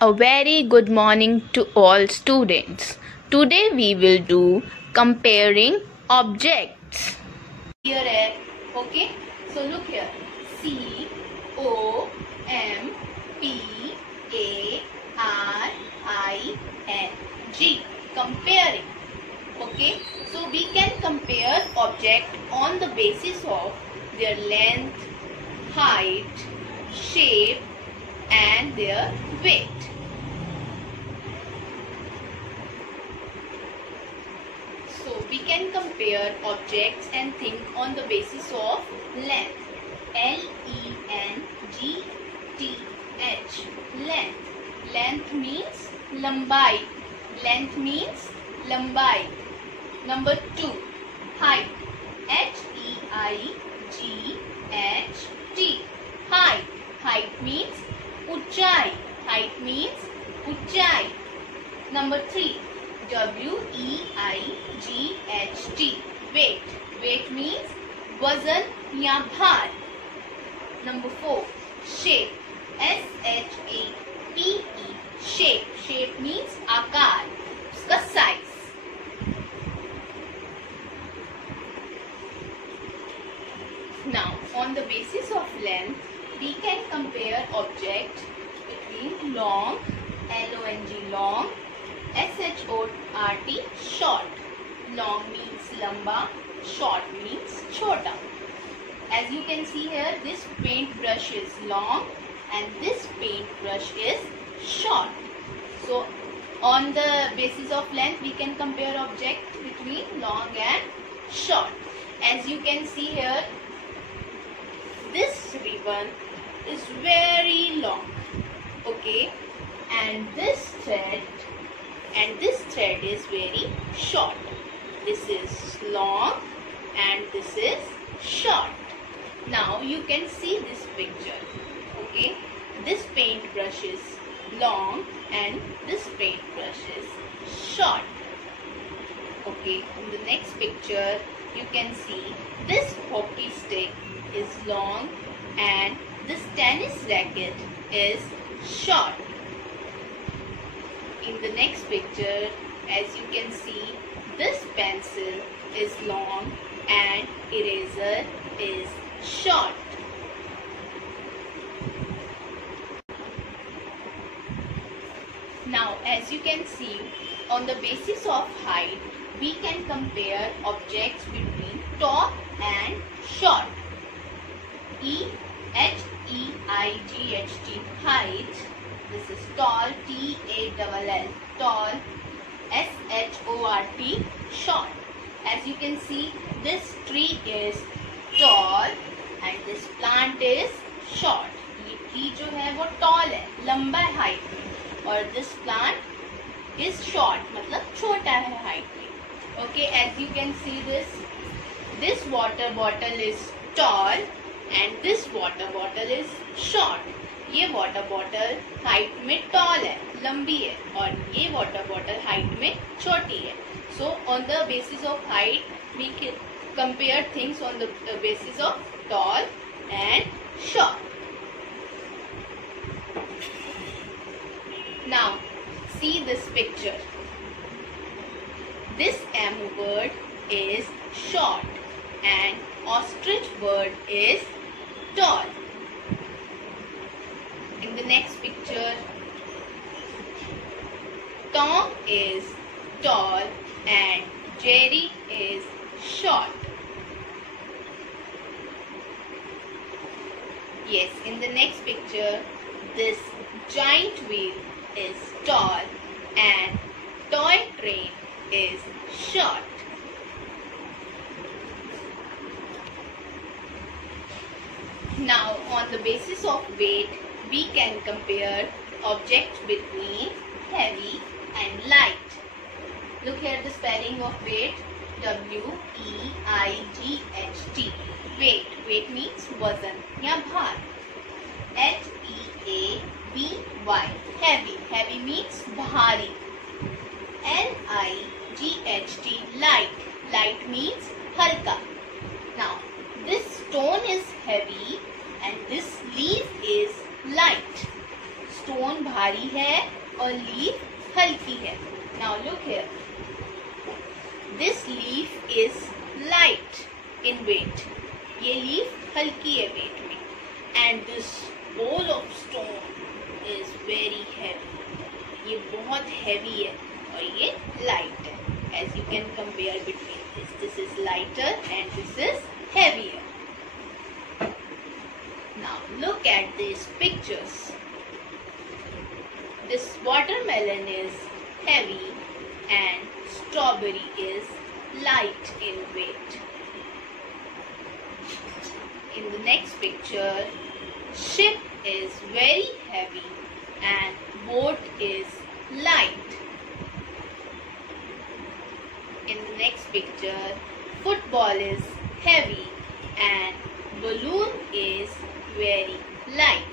A very good morning to all students. Today we will do comparing objects. Here है, okay? So look here. C-O-M-P-A-R-I-N-G. Comparing. Okay? So we can compare object on the basis of their length, height, shape and their weight. So we can compare objects and things on the basis of length. L-E-N-G-T-H. Length. Length means lambai. Length means lambai. Number 2. Height. H-E-I-G-H-T. Height. Height means ऊंचाई. Height means ऊंचाई. Number 3. W-E-I-G-H-T. Weight. Weight means वजन या भार. Number 4. Shape. S-H-A-P-E. Shape. Shape means आकार. उसका size. Now, on the basis of length, we can compare objects between long, L-O-N-G, long, S-H-O-R-T, short. Long means lamba, short means chota. As you can see here, this paintbrush is long and this paintbrush is short. So, on the basis of length, we can compare objects between long and short. As you can see here, this ribbon is very long, okay, and this thread is very short. This is long and this is short. Now you can see this picture, okay. This paintbrush is long and this paintbrush is short, okay. In the next picture you can see this hockey stick is long and this tennis racket is short. In the next picture, as you can see, this pencil is long and eraser is short. Now, as you can see, on the basis of height, we can compare objects between tall and short. E-H-E-I-G-H-T, height. This is tall, T-A-L-L, tall. S-H-O-R-T, short. As you can see, this tree is tall and this plant is short. ये tree जो है वो tall है, लंबा है height में, और this plant is short, मतलब छोटा है height में. Okay, as you can see this water bottle is tall and this water bottle is short. ये water bottle height में tall है, लंबी है, और ये water bottle height में छोटी है. So on the basis of height, we can compare things on the basis of tall and short. Now see this picture. This emu bird is short and ostrich bird is tall. In the next picture, Tom is tall and Jerry is short. Yes, in the next picture, this giant wheel is tall and toy train is short. Now, on the basis of weight, we can compare objects between heavy and light. Look here, the spelling of weight. W-E-I-G-H-T. Weight. Weight means वजन या भार. H-E-A-V-Y. Heavy. Heavy means भारी. L-I-G-H-T. Light. Light means हल्का. Now, this stone is heavy and this leaf is light. Stone भारी है और leaf हल्की है. Now look here. This leaf is light in weight. ये लीफ हल्की है वेट में. And this ball of stone is very heavy. ये बहुत heavy है और ये light है. As you can compare between this. This is lighter and this is heavier. Now look at these pictures. This watermelon is heavy and strawberry is light in weight. In the next picture, ship is very heavy and boat is light. In the next picture, football is heavy and balloon is very light.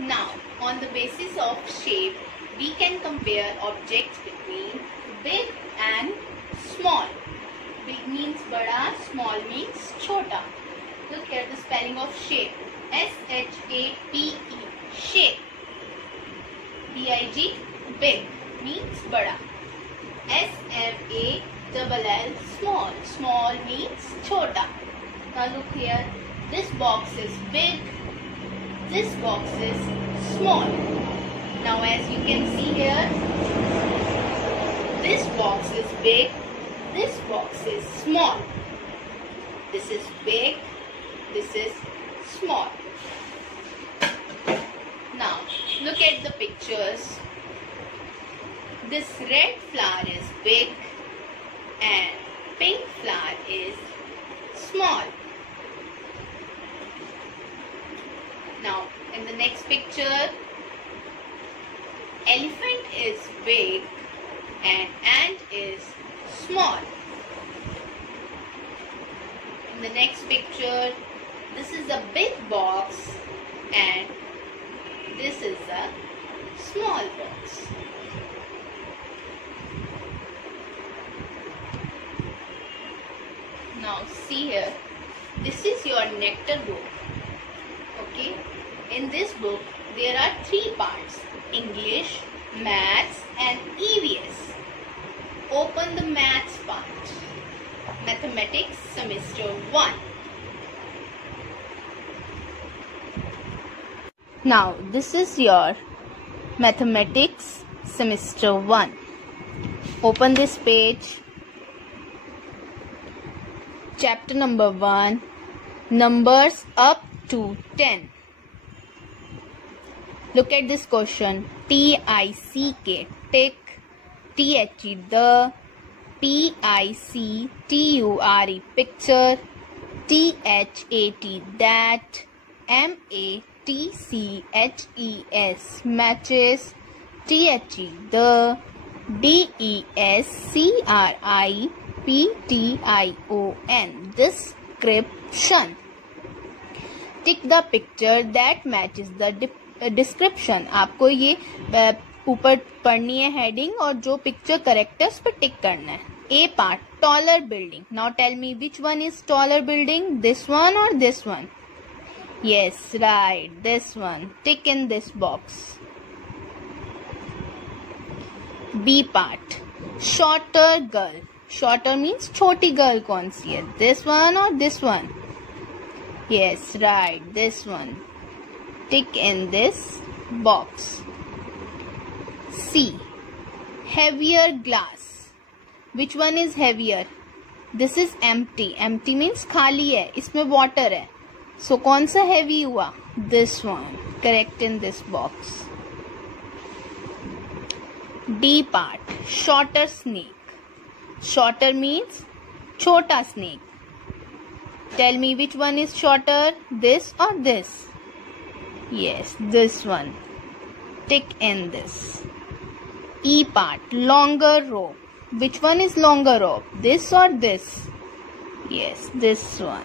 Now, on the basis of shape, we can compare objects between big and small. Big means bada, small means chota. Look here the spelling of shape. S-H-A-P-E. Shape. B-I-G. Big means bada. S-M-A-L-L. Small. Small means chota. Now look here. This box is big. This box is small. Now as you can see here, this box is big, this box is small. This is big, this is small. Now look at the pictures. This red flower is big and pink flower is small. Now in the next picture, elephant is big and ant is small. In the next picture, this is a big box and this is a small box. Now see here, this is your nectar book. Okay, in this book there are 3 parts: English, Maths and EVS. Open the Maths part. Mathematics semester 1. Now this is your Mathematics semester 1. Open this page. Chapter number 1. Numbers up to 10. Look at this question. T-I-C-K, tick. T-H-E, the. P-I-C-T-U-R-E, picture. T-H-A-T, that. M-A-T-C-H-E-S, matches. T-H-E, the. D-E-S-C-R-I-P-T-I-O-N, description. Tick the picture that matches the description. आपको ये ऊपर पढ़नी है heading और जो picture correct है उस पर टिक करना है. A part, taller building. Now tell me which one is taller building, this one or this one? Yes, right, this one. Tick in this box. B part, shorter girl. Shorter means छोटी girl कौन सी है, this one or this one? Yes, right, this one. Tick in this box. C, heavier glass. Which one is heavier? This is empty. Empty means खाली है, इसमें water है. So कौन सा heavy हुआ? This one. Correct in this box. D part, shorter snake. Shorter means छोटा snake. Tell me which one is shorter, this or this? Yes, this one. Tick in this. E part, longer rope. Which one is longer rope, this or this? Yes, this one.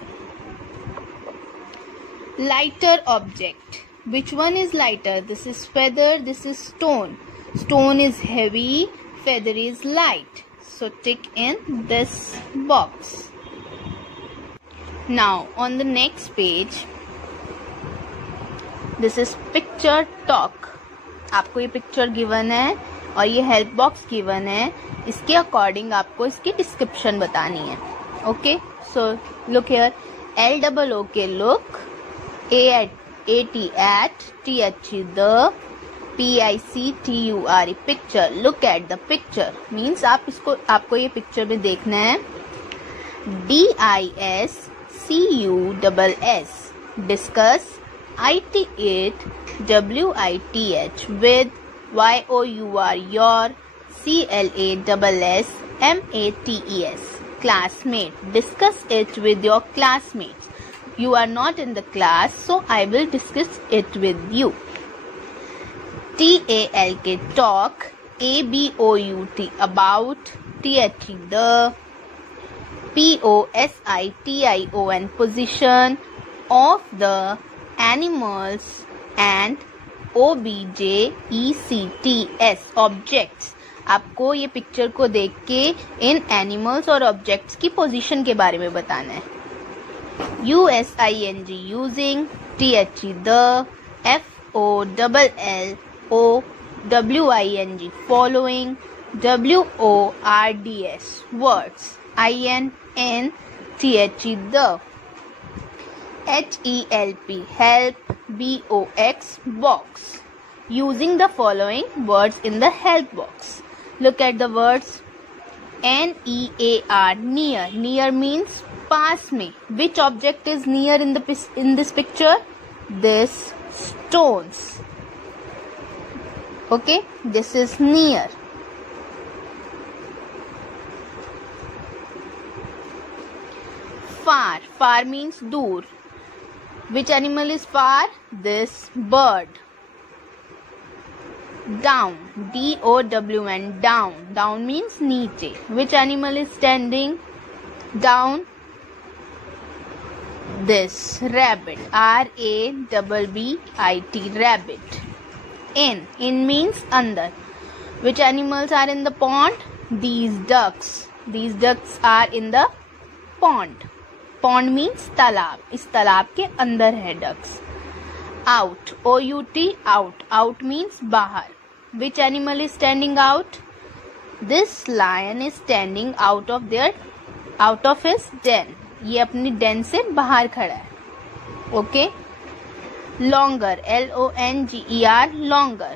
Lighter object. Which one is lighter? This is feather, this is stone. Stone is heavy, feather is light. So tick in this box. Now on the next page, this is picture talk. आपको ये picture given है और ये help box given है, इसके according आपको इसकी description बतानी है. Okay, so look here. LOOK look, AT THE the, PICTURE picture. Look at the picture means आपको ये पिक्चर में देखना है. DISCUSS discuss, IT8 WITH with, YOUR your, CLASS MATES classmate. Discuss it with your classmates. You are not in the class, so I will discuss it with you. TALK talk, ABOUT about, THE the, POSITION position of the animals, and OBJECTS objects. आपको ये picture को देख के इन animals और objects की position के बारे में बताना है. USING using, THE the, FOLLOWING following, WORDS words, INN THE the, HELP help, BOX box. Using the following words in the help box. Look at the words. NEAR near. Near means पास में. Which object is near in this picture? This stones. Okay, this is near. Far. Far means दूर. Which animal is far? This bird. Down, DOWN down. Down means नीचे. Which animal is standing down? This rabbit. RABBIT rabbit. In means अंदर. Which animals are in the pond? These ducks. These ducks are in the pond. Pond means तालाब. इस तालाब के अंदर है ducks. Out, OUT out. Out means बाहर. Which animal is standing out? This lion is standing out of his den. ये अपनी den से बाहर खड़ा है. Okay. Longer, LONGER longer.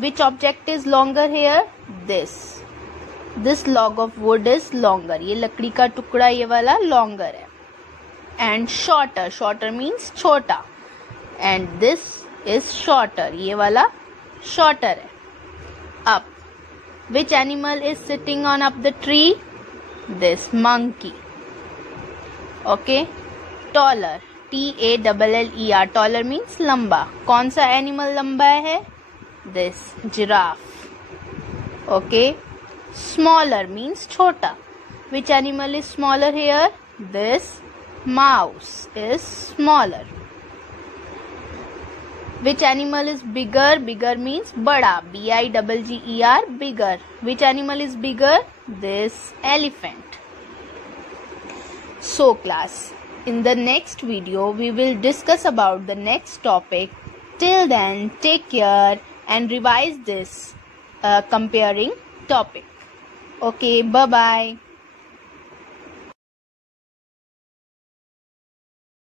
Which object is longer here? This log of wood is longer. ये लकड़ी का टुकड़ा ये वाला longer है. And shorter means छोटा. And this is shorter. ये वाला shorter है. Up. Which animal is sitting on up the tree? This monkey. Okay. Taller. TALLER. Taller means लंबा. कौन सा animal लंबा है? This giraffe. Okay. Smaller means छोटा. Which animal is smaller here? This mouse is smaller. Which animal is bigger? Bigger means बड़ा. BIGGER bigger. Which animal is bigger? This elephant. So class, in the next video we will discuss about the next topic. Till then, take care and revise this comparing topic. Okay, bye bye.